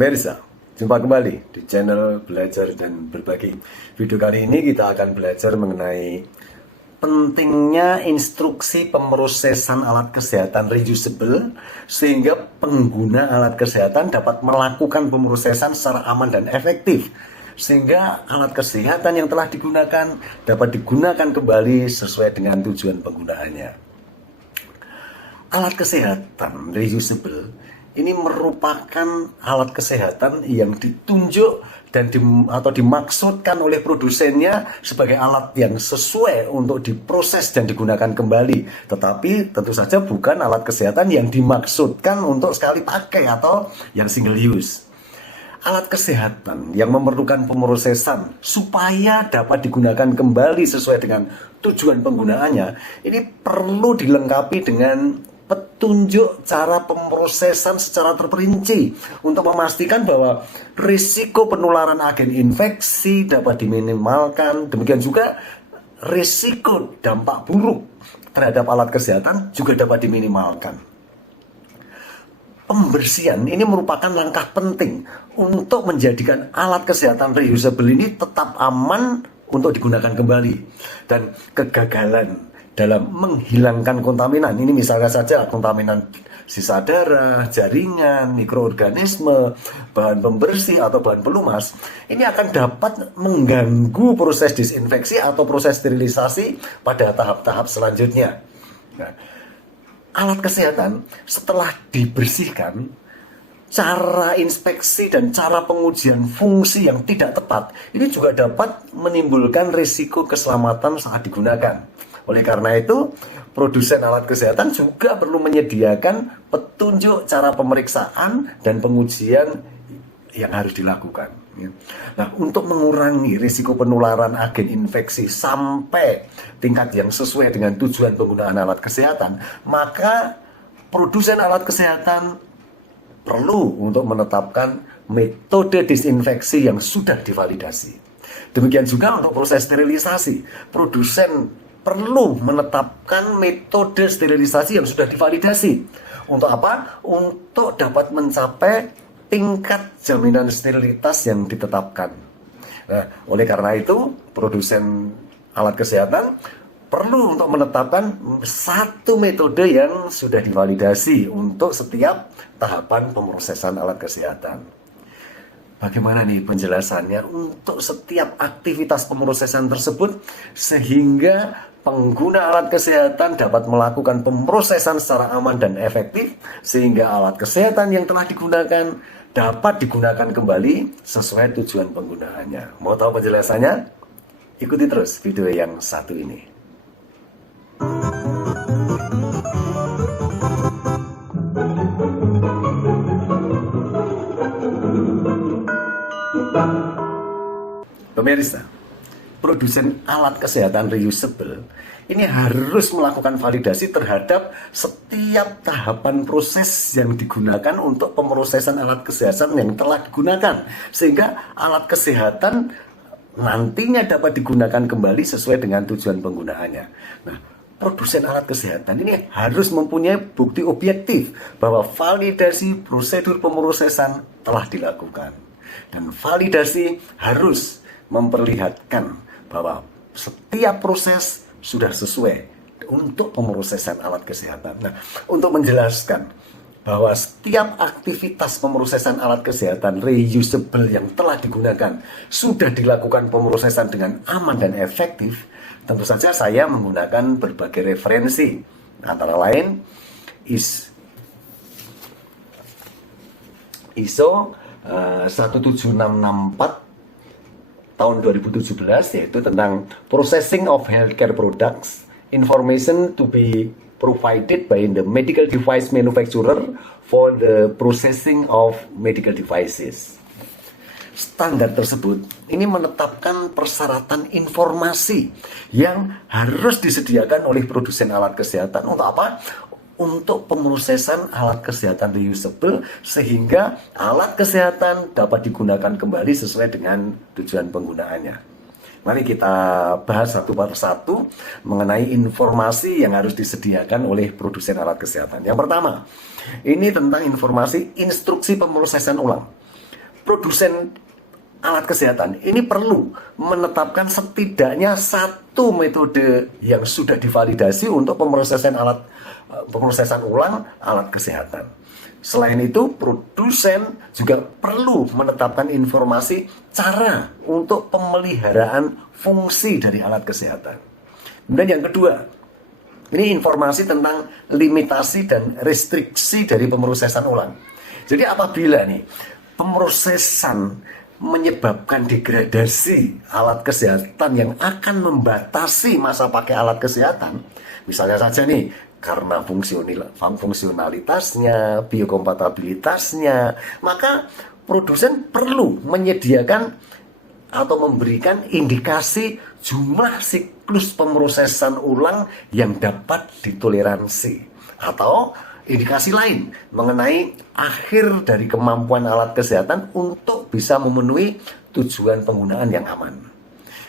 Pemirsa, jumpa kembali di channel Belajar dan Berbagi. Video kali ini kita akan belajar mengenai pentingnya instruksi pemrosesan alat kesehatan reusable sehingga pengguna alat kesehatan dapat melakukan pemrosesan secara aman dan efektif, sehingga alat kesehatan yang telah digunakan dapat digunakan kembali sesuai dengan tujuan penggunaannya. Alat kesehatan reusable ini merupakan alat kesehatan yang ditunjuk dan atau dimaksudkan oleh produsennya sebagai alat yang sesuai untuk diproses dan digunakan kembali. Tetapi tentu saja bukan alat kesehatan yang dimaksudkan untuk sekali pakai atau yang single use. Alat kesehatan yang memerlukan pemrosesan supaya dapat digunakan kembali sesuai dengan tujuan penggunaannya, ini perlu dilengkapi dengan petunjuk cara pemrosesan secara terperinci untuk memastikan bahwa risiko penularan agen infeksi dapat diminimalkan. Demikian juga risiko dampak buruk terhadap alat kesehatan juga dapat diminimalkan. Pembersihan ini merupakan langkah penting untuk menjadikan alat kesehatan reusable ini tetap aman untuk digunakan kembali, dan kegagalan dalam menghilangkan kontaminan, ini misalnya saja kontaminan sisa darah, jaringan, mikroorganisme, bahan pembersih atau bahan pelumas, ini akan dapat mengganggu proses disinfeksi atau proses sterilisasi pada tahap-tahap selanjutnya. Nah, alat kesehatan setelah dibersihkan, cara inspeksi dan cara pengujian fungsi yang tidak tepat ini juga dapat menimbulkan risiko keselamatan saat digunakan. Oleh karena itu, produsen alat kesehatan juga perlu menyediakan petunjuk cara pemeriksaan dan pengujian yang harus dilakukan. Nah, untuk mengurangi risiko penularan agen infeksi sampai tingkat yang sesuai dengan tujuan penggunaan alat kesehatan, maka produsen alat kesehatan perlu untuk menetapkan metode disinfeksi yang sudah divalidasi. Demikian juga untuk proses sterilisasi, produsen perlu menetapkan metode sterilisasi yang sudah divalidasi. Untuk apa? Untuk dapat mencapai tingkat jaminan sterilitas yang ditetapkan. Nah, oleh karena itu, produsen alat kesehatan perlu untuk menetapkan satu metode yang sudah divalidasi untuk setiap tahapan pemrosesan alat kesehatan. Bagaimana nih penjelasannya untuk setiap aktivitas pemrosesan tersebut sehingga pengguna alat kesehatan dapat melakukan pemrosesan secara aman dan efektif, sehingga alat kesehatan yang telah digunakan dapat digunakan kembali sesuai tujuan penggunaannya. Mau tahu penjelasannya? Ikuti terus video yang satu ini. Pemirsa, produsen alat kesehatan reusable ini harus melakukan validasi terhadap setiap tahapan proses yang digunakan untuk pemrosesan alat kesehatan yang telah digunakan, sehingga alat kesehatan nantinya dapat digunakan kembali sesuai dengan tujuan penggunaannya. Nah, produsen alat kesehatan ini harus mempunyai bukti objektif bahwa validasi prosedur pemrosesan telah dilakukan, dan validasi harus memperlihatkan bahwa setiap proses sudah sesuai untuk pemrosesan alat kesehatan. Nah, untuk menjelaskan bahwa setiap aktivitas pemrosesan alat kesehatan reusable yang telah digunakan sudah dilakukan pemrosesan dengan aman dan efektif, tentu saja saya menggunakan berbagai referensi, antara lain ISO 17664 tahun 2017, yaitu tentang Processing of Healthcare Products, Information to be provided by the medical device manufacturer for the processing of medical devices. Standar tersebut ini menetapkan persyaratan informasi yang harus disediakan oleh produsen alat kesehatan. Untuk apa? Untuk pemrosesan alat kesehatan reusable sehingga alat kesehatan dapat digunakan kembali sesuai dengan tujuan penggunaannya. Mari kita bahas satu persatu mengenai informasi yang harus disediakan oleh produsen alat kesehatan. Yang pertama, ini tentang informasi instruksi pemrosesan ulang. produsen alat kesehatan ini perlu menetapkan setidaknya satu metode yang sudah divalidasi untuk pemrosesan ulang alat kesehatan. Selain itu, produsen juga perlu menetapkan informasi cara untuk pemeliharaan fungsi dari alat kesehatan. Kemudian yang kedua, ini informasi tentang limitasi dan restriksi dari pemrosesan ulang. Jadi apabila nih pemrosesan menyebabkan degradasi alat kesehatan yang akan membatasi masa pakai alat kesehatan, misalnya saja nih karena fungsionalitasnya, biokompatibilitasnya, maka produsen perlu menyediakan atau memberikan indikasi jumlah siklus pemrosesan ulang yang dapat ditoleransi, atau indikasi lain mengenai akhir dari kemampuan alat kesehatan untuk bisa memenuhi tujuan penggunaan yang aman.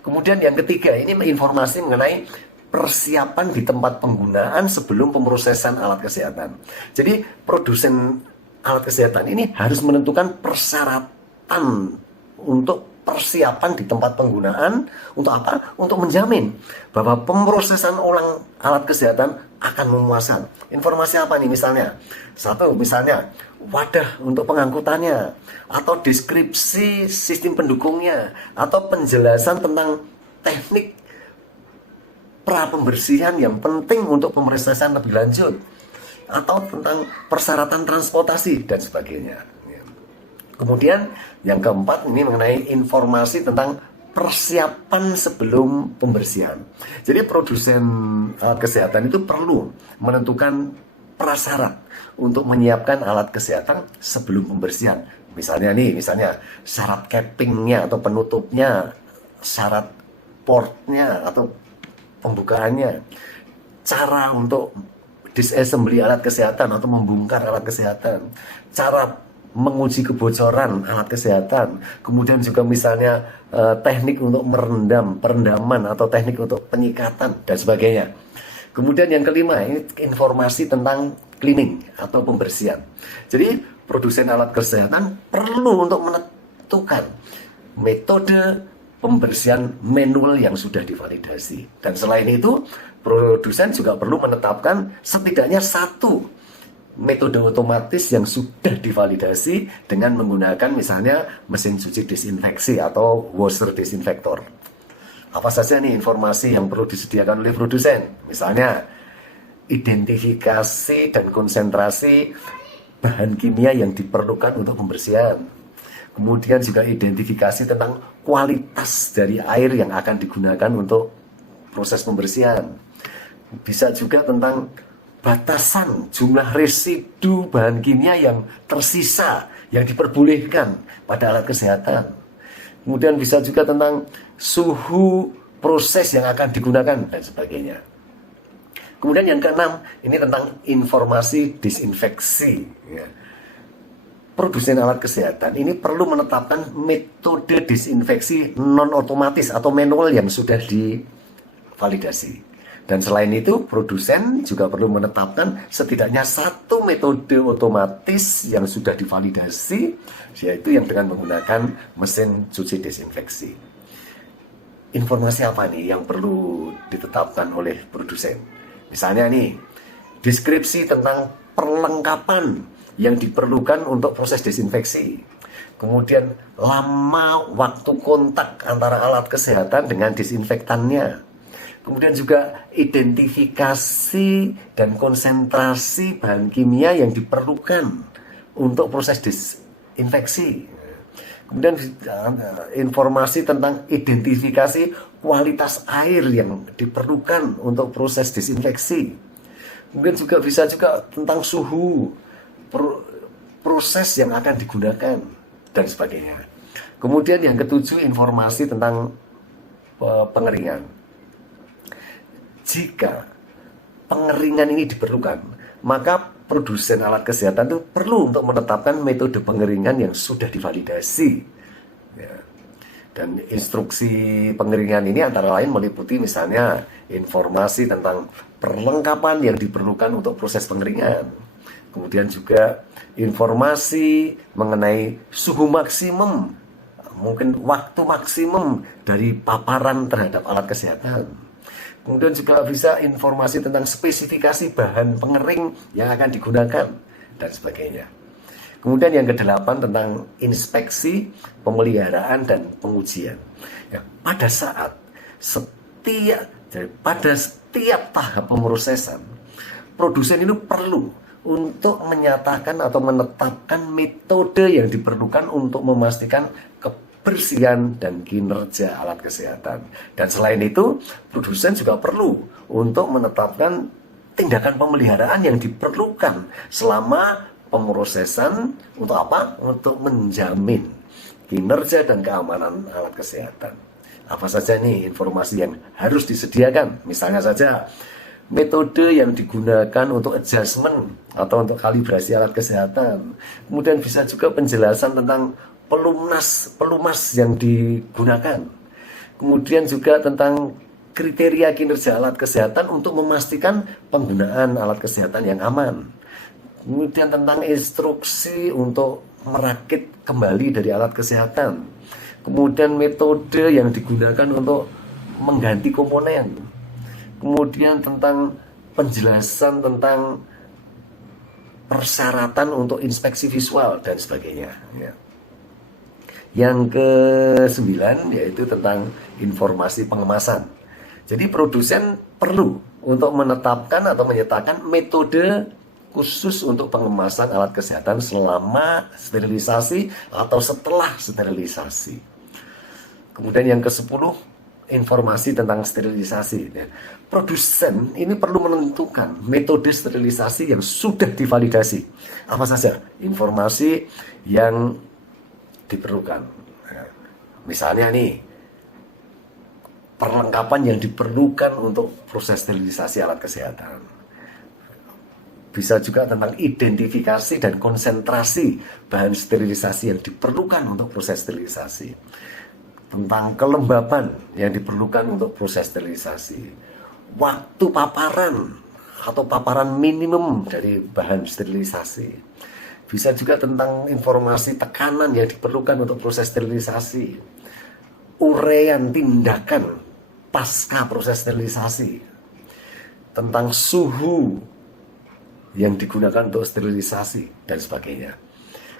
Kemudian yang ketiga, ini informasi mengenai persiapan di tempat penggunaan sebelum pemrosesan alat kesehatan. Jadi produsen alat kesehatan ini harus menentukan persyaratan untuk persiapan di tempat penggunaan. Untuk apa? Untuk menjamin bahwa pemrosesan ulang alat kesehatan akan memuaskan. Informasi apa nih misalnya? Satu, misalnya wadah untuk pengangkutannya, atau deskripsi sistem pendukungnya, atau penjelasan tentang teknik pra pembersihan yang penting untuk pemrosesan lebih lanjut, atau tentang persyaratan transportasi dan sebagainya. Kemudian yang keempat, ini mengenai informasi tentang persiapan sebelum pembersihan. Jadi produsen alat kesehatan itu perlu menentukan prasyarat untuk menyiapkan alat kesehatan sebelum pembersihan. Misalnya syarat cappingnya atau penutupnya, syarat portnya atau pembukaannya, cara untuk disassembly alat kesehatan atau membongkar alat kesehatan, cara menguji kebocoran alat kesehatan, kemudian juga misalnya teknik untuk perendaman atau teknik untuk penyikatan dan sebagainya. Kemudian yang kelima, ini informasi tentang cleaning atau pembersihan. Jadi produsen alat kesehatan perlu untuk menentukan metode pembersihan manual yang sudah divalidasi. Dan selain itu, produsen juga perlu menetapkan setidaknya satu metode otomatis yang sudah divalidasi dengan menggunakan misalnya mesin cuci disinfeksi atau washer disinfektor. Apa saja nih informasi yang perlu disediakan oleh produsen? Misalnya identifikasi dan konsentrasi bahan kimia yang diperlukan untuk pembersihan. Kemudian juga identifikasi tentang kualitas dari air yang akan digunakan untuk proses pembersihan. Bisa juga tentang batasan jumlah residu bahan kimia yang tersisa yang diperbolehkan pada alat kesehatan. Kemudian bisa juga tentang suhu proses yang akan digunakan dan sebagainya. Kemudian yang keenam, ini tentang informasi disinfeksi. Produsen alat kesehatan ini perlu menetapkan metode disinfeksi non otomatis atau manual yang sudah divalidasi. Dan selain itu, produsen juga perlu menetapkan setidaknya satu metode otomatis yang sudah divalidasi, yaitu yang dengan menggunakan mesin cuci disinfeksi. Informasi apa nih yang perlu ditetapkan oleh produsen? Misalnya nih, deskripsi tentang perlengkapan yang diperlukan untuk proses disinfeksi. Kemudian lama waktu kontak antara alat kesehatan dengan disinfektannya. Kemudian juga identifikasi dan konsentrasi bahan kimia yang diperlukan untuk proses disinfeksi. Kemudian informasi tentang identifikasi kualitas air yang diperlukan untuk proses disinfeksi. Kemudian juga bisa juga tentang suhu proses yang akan digunakan dan sebagainya. Kemudian yang ketujuh, informasi tentang pengeringan. Jika pengeringan ini diperlukan, maka produsen alat kesehatan itu perlu untuk menetapkan metode pengeringan yang sudah divalidasi. Dan instruksi pengeringan ini antara lain meliputi misalnya informasi tentang perlengkapan yang diperlukan untuk proses pengeringan. Kemudian juga informasi mengenai suhu maksimum, mungkin waktu maksimum dari paparan terhadap alat kesehatan. Kemudian juga bisa informasi tentang spesifikasi bahan pengering yang akan digunakan dan sebagainya. Kemudian yang kedelapan tentang inspeksi, pemeliharaan, dan pengujian. Ya, pada setiap tahap pemrosesan, produsen itu perlu untuk menyatakan atau menetapkan metode yang diperlukan untuk memastikan kebersihan dan kinerja alat kesehatan. Dan selain itu, produsen juga perlu untuk menetapkan tindakan pemeliharaan yang diperlukan selama pemrosesan. Untuk apa? Untuk menjamin kinerja dan keamanan alat kesehatan. Apa saja nih informasi yang harus disediakan? Misalnya saja metode yang digunakan untuk adjustment atau untuk kalibrasi alat kesehatan. Kemudian bisa juga penjelasan tentang pelumas yang digunakan. Kemudian juga tentang kriteria kinerja alat kesehatan untuk memastikan penggunaan alat kesehatan yang aman. Kemudian tentang instruksi untuk merakit kembali dari alat kesehatan. Kemudian metode yang digunakan untuk mengganti komponen. Kemudian tentang penjelasan tentang persyaratan untuk inspeksi visual dan sebagainya. Ya. Yang ke-9 yaitu tentang informasi pengemasan. Jadi produsen perlu untuk menetapkan atau menyatakan metode khusus untuk pengemasan alat kesehatan selama sterilisasi atau setelah sterilisasi. Kemudian yang ke-10, informasi tentang sterilisasi. Produsen ini perlu menentukan metode sterilisasi yang sudah divalidasi. Apa saja informasi yang diperlukan. Misalnya nih, perlengkapan yang diperlukan untuk proses sterilisasi alat kesehatan. Bisa juga tentang identifikasi dan konsentrasi bahan sterilisasi yang diperlukan untuk proses sterilisasi. Tentang kelembaban yang diperlukan untuk proses sterilisasi. Waktu paparan atau paparan minimum dari bahan sterilisasi. Bisa juga tentang informasi tekanan yang diperlukan untuk proses sterilisasi. Uraian tindakan pasca proses sterilisasi. Tentang suhu yang digunakan untuk sterilisasi dan sebagainya.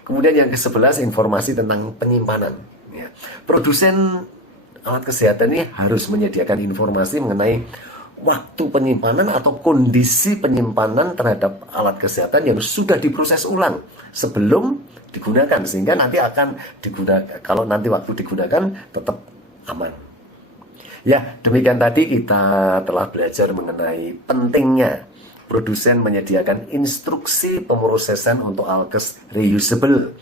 Kemudian yang ke-11 informasi tentang penyimpanan. Ya. Produsen alat kesehatan ini harus menyediakan informasi mengenai waktu penyimpanan atau kondisi penyimpanan terhadap alat kesehatan yang sudah diproses ulang sebelum digunakan, sehingga nanti akan digunakan, kalau nanti waktu digunakan tetap aman. Ya, demikian tadi kita telah belajar mengenai pentingnya produsen menyediakan instruksi pemrosesan untuk alkes reusable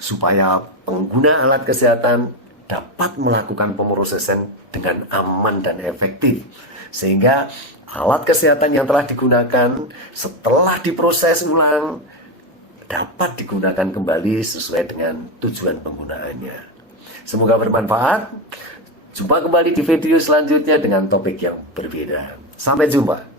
supaya pengguna alat kesehatan dapat melakukan pemrosesan dengan aman dan efektif, sehingga alat kesehatan yang telah digunakan setelah diproses ulang dapat digunakan kembali sesuai dengan tujuan penggunaannya. Semoga bermanfaat. Jumpa kembali di video selanjutnya dengan topik yang berbeda. Sampai jumpa.